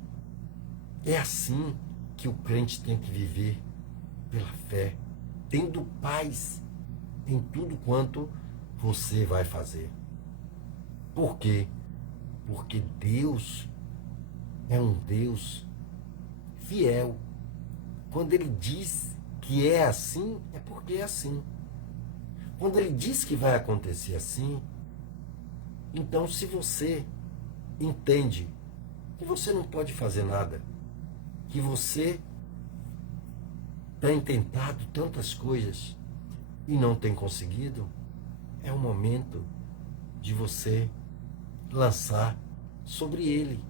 é assim que o crente tem que viver, pela fé, tendo paz em tudo quanto você vai fazer. Por quê? Porque Deus é um Deus fiel. Quando Ele diz que é assim, é porque é assim. Quando Ele diz que vai acontecer assim, então se você entende que você não pode fazer nada, que você tem tentado tantas coisas e não tem conseguido, é o momento de você lançar sobre Ele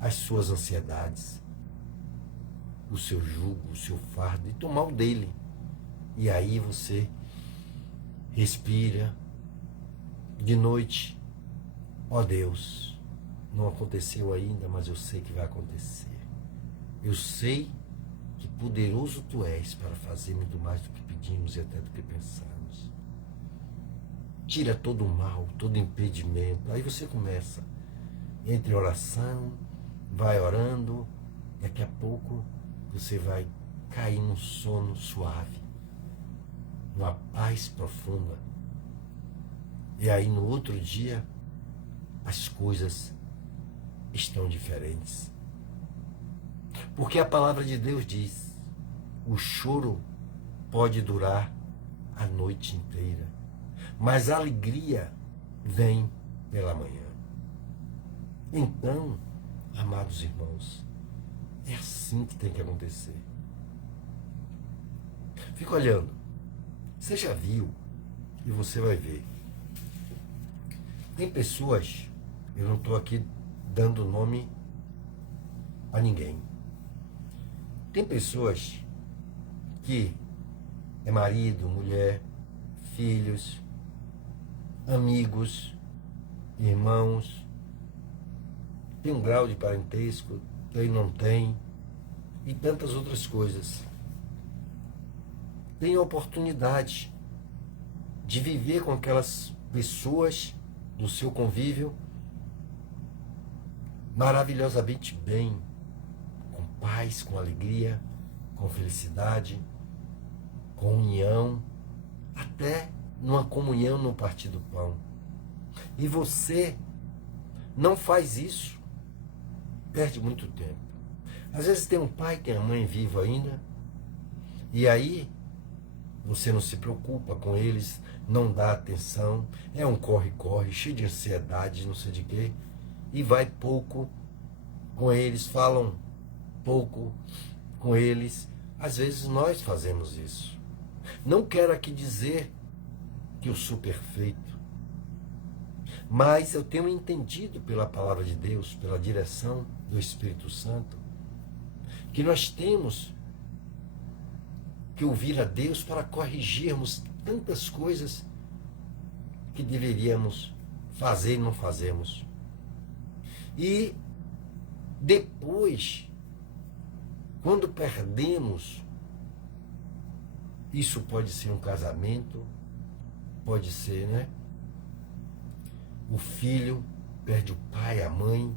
as suas ansiedades, o seu jugo, o seu fardo, e tomar o dele. E aí você respira de noite: ó Deus, não aconteceu ainda, mas eu sei que vai acontecer. Eu sei que poderoso Tu és para fazer muito mais do que pedimos e até do que pensamos. Tira todo o mal, todo impedimento. Aí você começa, entre oração, vai orando, daqui a pouco você vai cair num sono suave, numa paz profunda. E aí no outro dia, as coisas estão diferentes. Porque a palavra de Deus diz: o choro pode durar a noite inteira, mas a alegria vem pela manhã. Então, amados irmãos, é assim que tem que acontecer. Fica olhando. Você já viu, e você vai ver. Tem pessoas, eu não estou aqui dando nome a ninguém. Tem pessoas que é marido, mulher, filhos, amigos, irmãos, tem um grau de parentesco, tem, não tem, e tantas outras coisas. Tem a oportunidade de viver com aquelas pessoas do seu convívio maravilhosamente bem, com paz, com alegria, com felicidade, com união, até numa comunhão no partir do pão. E você não faz isso, perde muito tempo. Às vezes tem um pai, tem a mãe vivo ainda, e aí você não se preocupa com eles, não dá atenção, é um corre-corre, cheio de ansiedade, não sei de quê, e vai pouco com eles, falam pouco com eles. Às vezes nós fazemos isso. Não quero aqui dizer que eu sou perfeito, mas eu tenho entendido pela palavra de Deus, pela direção do Espírito Santo, que nós temos que ouvir a Deus para corrigirmos tantas coisas que deveríamos fazer e não fazemos. E depois, quando perdemos, isso pode ser um casamento, pode ser, né? O filho perde o pai, a mãe,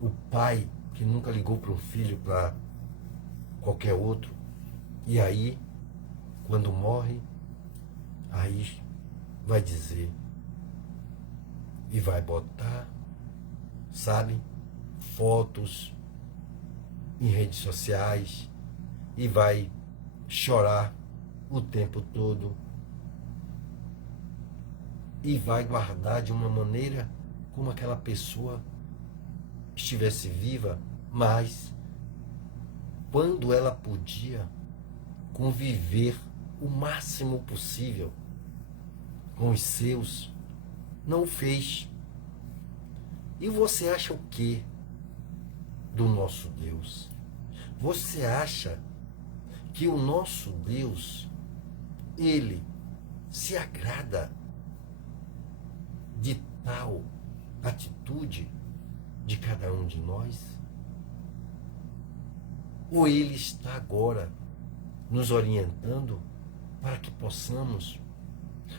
o pai que nunca ligou para um filho, para qualquer outro. E aí, quando morre, aí vai dizer e vai botar, sabe, fotos em redes sociais e vai chorar o tempo todo e vai guardar de uma maneira como aquela pessoa estivesse viva, mas quando ela podia conviver o máximo possível com os seus, não o fez. E você acha o que do nosso Deus? Você acha que o nosso Deus, ele se agrada de tal atitude de cada um de nós? Ou ele está agora nos orientando para que possamos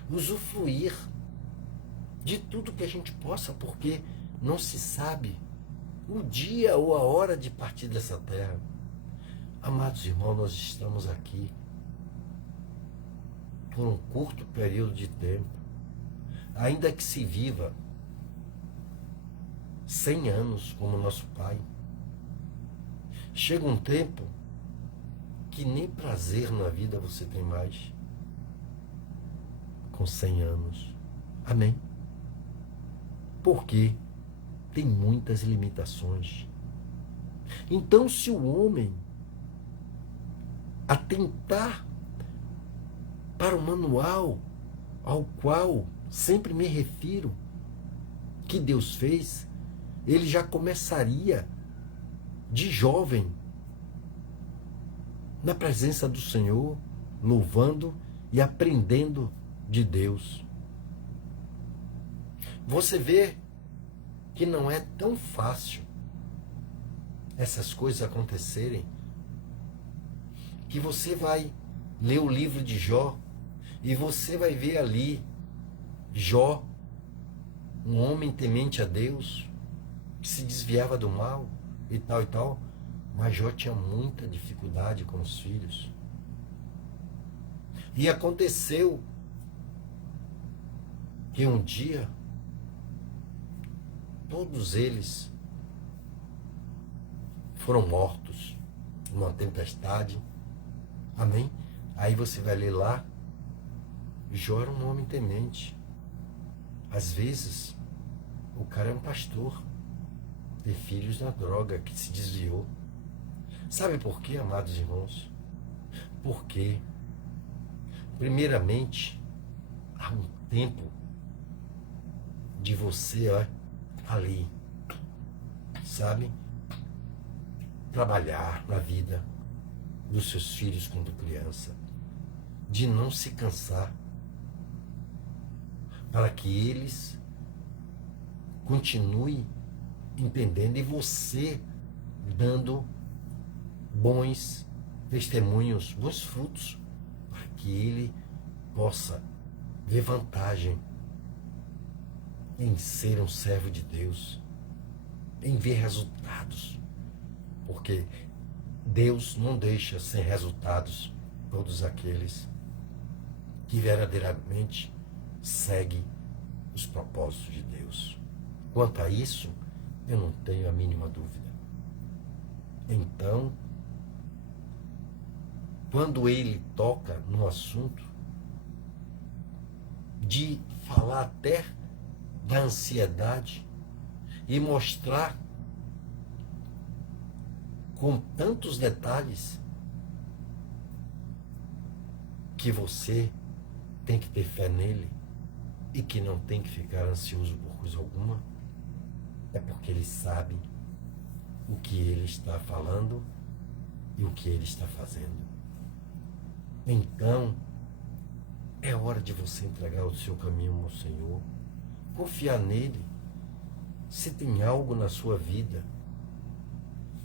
usufruir de tudo que a gente possa, porque não se sabe o dia ou a hora de partir dessa terra. Amados irmãos, nós estamos aqui por um curto período de tempo, ainda que se viva 100 anos como nosso Pai. Chega um tempo que nem prazer na vida você tem mais com 100 anos. Amém? Porque tem muitas limitações. Então, se o homem atentar para o manual ao qual sempre me refiro, que Deus fez, ele já começaria de jovem na presença do Senhor, louvando e aprendendo de Deus. Você vê que não é tão fácil essas coisas acontecerem, que você vai ler o livro de Jó e você vai ver ali Jó, um homem temente a Deus, que se desviava do mal e tal, mas Jó tinha muita dificuldade com os filhos. E aconteceu que um dia todos eles foram mortos numa tempestade. Amém? Aí você vai ler lá, Jó era um homem temente. Às vezes, o cara é um pastor, tem filhos na droga, que se desviou. Sabe por quê, amados irmãos? Porque, primeiramente, há um tempo de você ali, sabe? Trabalhar na vida dos seus filhos quando criança, de não se cansar, para que eles continuem entendendo e você dando bons testemunhos, bons frutos, para que ele possa ver vantagem em ser um servo de Deus, em ver resultados, porque Deus não deixa sem resultados todos aqueles que verdadeiramente seguem os propósitos de Deus. Quanto a isso, eu não tenho a mínima dúvida. Então, quando ele toca no assunto de falar até da ansiedade e mostrar com tantos detalhes que você tem que ter fé nele e que não tem que ficar ansioso por coisa alguma, é porque ele sabe o que ele está falando e o que ele está fazendo. Então, é hora de você entregar o seu caminho ao Senhor, confiar nele. Se tem algo na sua vida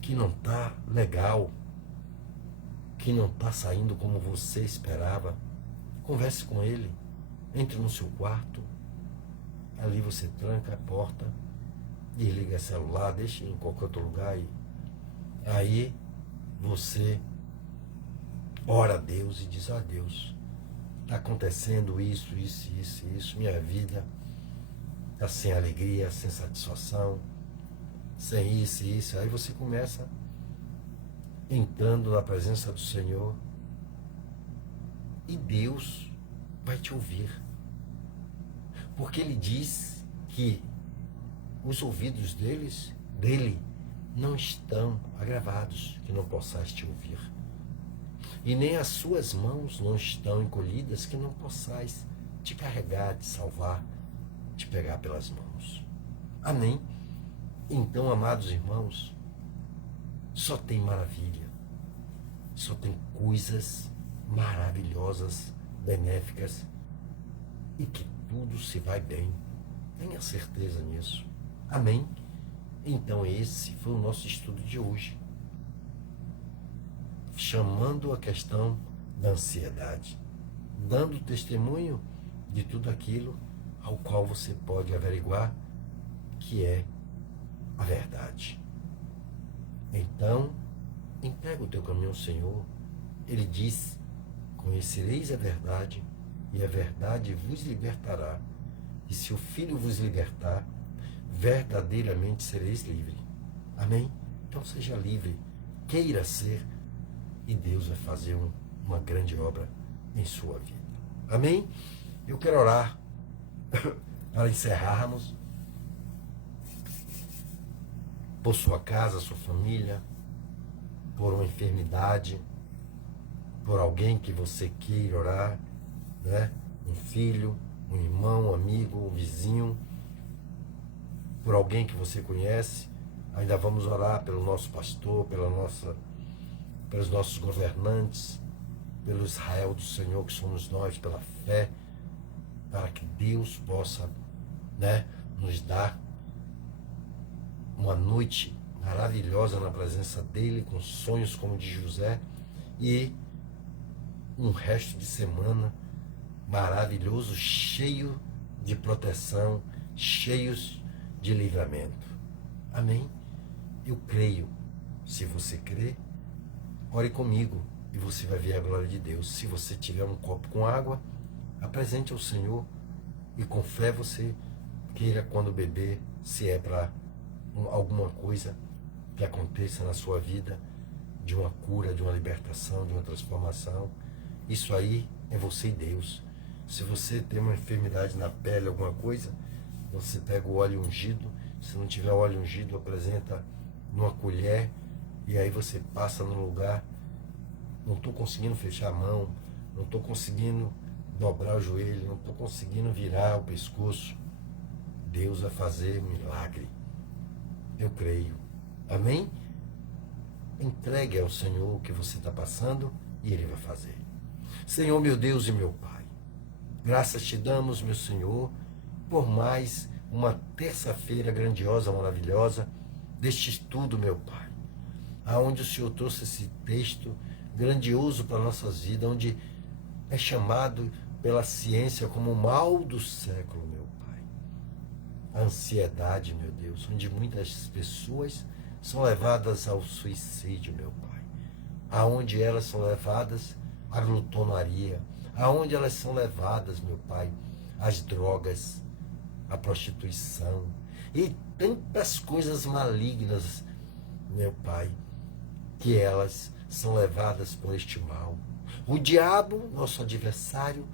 que não está legal, que não está saindo como você esperava, converse com ele, entre no seu quarto, ali você tranca a porta, desliga o celular, deixa em qualquer outro lugar e aí você ora a Deus e diz: a Deus, está acontecendo isso, minha vida está sem alegria, sem satisfação, sem isso. Aí você começa entrando na presença do Senhor e Deus vai te ouvir. Porque ele diz que os ouvidos dele não estão agravados, que não possais te ouvir. E nem as suas mãos não estão encolhidas, que não possais te carregar, te salvar, te pegar pelas mãos. Amém? Então, amados irmãos, só tem maravilha, só tem coisas maravilhosas, benéficas, e que tudo se vai bem. Tenha certeza nisso. Amém? Então esse foi o nosso estudo de hoje, chamando a questão da ansiedade, dando testemunho de tudo aquilo ao qual você pode averiguar que é a verdade. Então, entrega o teu caminho ao Senhor. Ele diz: conhecereis a verdade, e a verdade vos libertará. E se o Filho vos libertar, verdadeiramente sereis livres. Amém? Então seja livre, queira ser, e Deus vai fazer uma grande obra em sua vida. Amém? Eu quero orar para encerrarmos por sua casa, sua família, por uma enfermidade, por alguém que você queira orar, né? Um filho, um irmão, um amigo, um vizinho, por alguém que você conhece. Ainda vamos orar pelo nosso pastor, pelos nossos governantes, pelo Israel do Senhor que somos nós, pela fé, para que Deus possa, né, nos dar uma noite maravilhosa na presença dele, com sonhos como o de José, e um resto de semana maravilhoso, cheio de proteção, cheios de livramento. Amém? Eu creio. Se você crê, ore comigo e você vai ver a glória de Deus. Se você tiver um copo com água, apresente ao Senhor e com fé você queira quando beber, se é para alguma coisa que aconteça na sua vida, de uma cura, de uma libertação, de uma transformação. Isso aí é você e Deus. Se você tem uma enfermidade na pele, alguma coisa, você pega o óleo ungido. Se não tiver óleo ungido, apresenta numa colher e aí você passa no lugar. Não estou conseguindo fechar a mão, não estou conseguindo dobrar o joelho, não estou conseguindo virar o pescoço. Deus vai fazer milagre. Eu creio. Amém? Entregue ao Senhor o que você está passando e Ele vai fazer. Senhor, meu Deus e meu Pai, graças te damos, meu Senhor, por mais uma terça-feira grandiosa, maravilhosa, deste estudo, meu Pai, aonde o Senhor trouxe esse texto grandioso para nossas vidas, onde é chamado pela ciência como o mal do século, meu Pai. A ansiedade, meu Deus, onde muitas pessoas são levadas ao suicídio, meu Pai. Aonde elas são levadas à glutonaria, aonde elas são levadas, meu Pai, às drogas, à prostituição e tantas coisas malignas, meu Pai, que elas são levadas por este mal. O diabo, nosso adversário,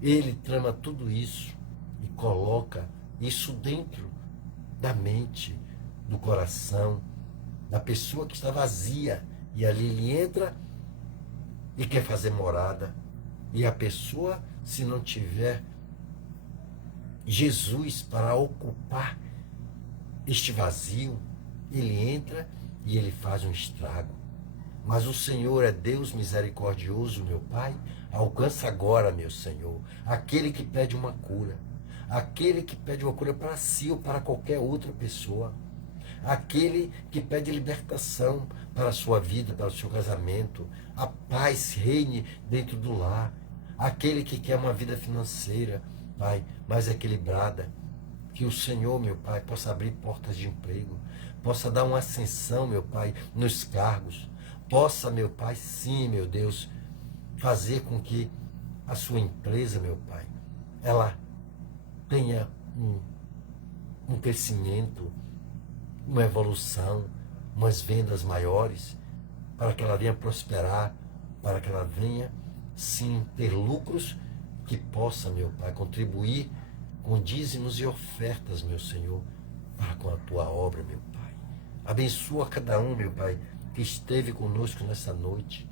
ele trama tudo isso e coloca isso dentro da mente, do coração, da pessoa que está vazia. E ali ele entra e quer fazer morada. E a pessoa, se não tiver Jesus para ocupar este vazio, ele entra e ele faz um estrago. Mas o Senhor é Deus misericordioso, meu Pai. Alcança agora, meu Senhor, aquele que pede uma cura. Aquele que pede uma cura para si ou para qualquer outra pessoa. Aquele que pede libertação para a sua vida, para o seu casamento. A paz reine dentro do lar. Aquele que quer uma vida financeira, Pai, mais equilibrada. Que o Senhor, meu Pai, possa abrir portas de emprego. Possa dar uma ascensão, meu Pai, nos cargos. Possa, meu Pai, sim, meu Deus, fazer com que a sua empresa, meu Pai, ela tenha um crescimento, uma evolução, umas vendas maiores, para que ela venha prosperar, para que ela venha, sim, ter lucros que possa, meu Pai, contribuir com dízimos e ofertas, meu Senhor, para com a tua obra, meu Pai. Abençoa cada um, meu Pai, que esteve conosco nessa noite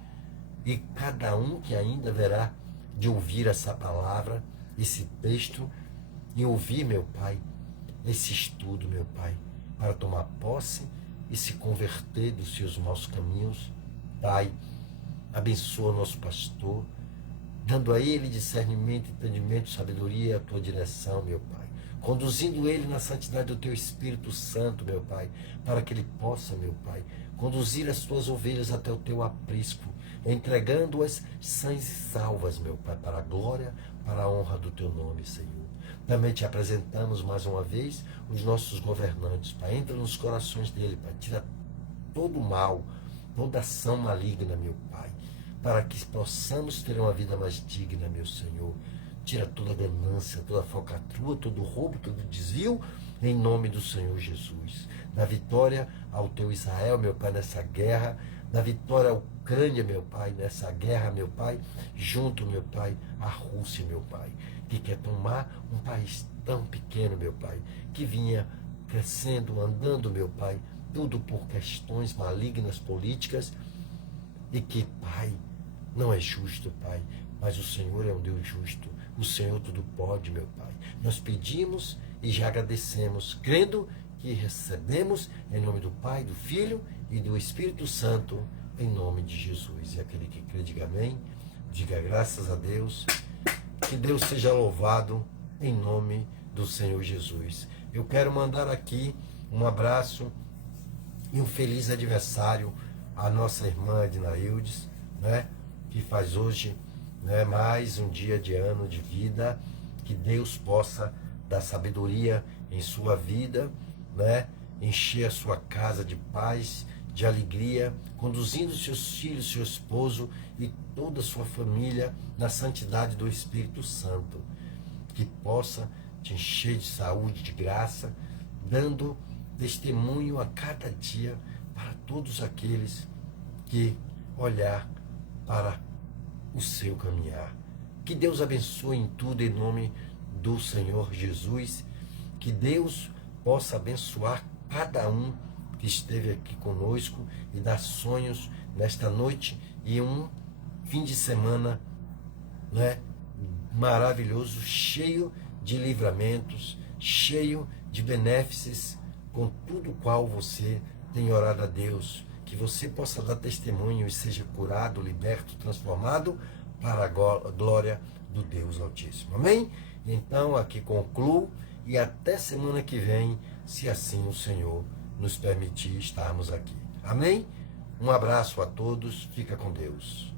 e cada um que ainda haverá de ouvir essa palavra, esse texto e ouvir, meu Pai, esse estudo, meu Pai, para tomar posse e se converter dos seus maus caminhos. Pai, abençoa nosso pastor, dando a ele discernimento, entendimento, sabedoria, a tua direção, meu Pai. Conduzindo ele na santidade do teu Espírito Santo, meu Pai, para que ele possa, meu Pai, conduzir as tuas ovelhas até o teu aprisco, entregando-as sãs e salvas, meu Pai, para a glória, para a honra do teu nome, Senhor. Também te apresentamos mais uma vez os nossos governantes, Pai. Entra nos corações dele, Pai. Tira todo o mal, toda ação maligna, meu Pai, para que possamos ter uma vida mais digna, meu Senhor. Tira toda ganância, toda falcatrua, todo roubo, todo desvio, em nome do Senhor Jesus. Dá vitória ao teu Israel, meu Pai, nessa guerra. Dá vitória à Ucrânia, meu Pai, nessa guerra, meu Pai. Junto, meu Pai, à Rússia, meu Pai, que quer tomar um país tão pequeno, meu Pai, que vinha crescendo, andando, meu Pai, tudo por questões malignas políticas e que, Pai, não é justo, Pai, mas o Senhor é um Deus justo. O Senhor tudo pode, meu Pai. Nós pedimos e já agradecemos, crendo que recebemos em nome do Pai, do Filho e do Espírito Santo, em nome de Jesus. E aquele que crê, diga amém, diga graças a Deus. Que Deus seja louvado em nome do Senhor Jesus. Eu quero mandar aqui um abraço e um feliz aniversário à nossa irmã Ednaildes, né, que faz hoje, né, mais um dia de ano de vida. Que Deus possa dar sabedoria em sua vida, né, encher a sua casa de paz, de alegria, conduzindo seus filhos, seu esposo e toda a sua família na santidade do Espírito Santo. Que possa te encher de saúde, de graça, dando testemunho a cada dia para todos aqueles que olhar para o seu caminhar. Que Deus abençoe em tudo em nome do Senhor Jesus. Que Deus possa abençoar cada um que esteve aqui conosco e dar sonhos nesta noite e um fim de semana, né, maravilhoso, cheio de livramentos, cheio de benefícios, com tudo qual você tem orado a Deus, que você possa dar testemunho e seja curado, liberto, transformado para a glória do Deus Altíssimo. Amém? Então aqui concluo e até semana que vem, se assim o Senhor nos permitir estarmos aqui. Amém? Um abraço a todos, fica com Deus.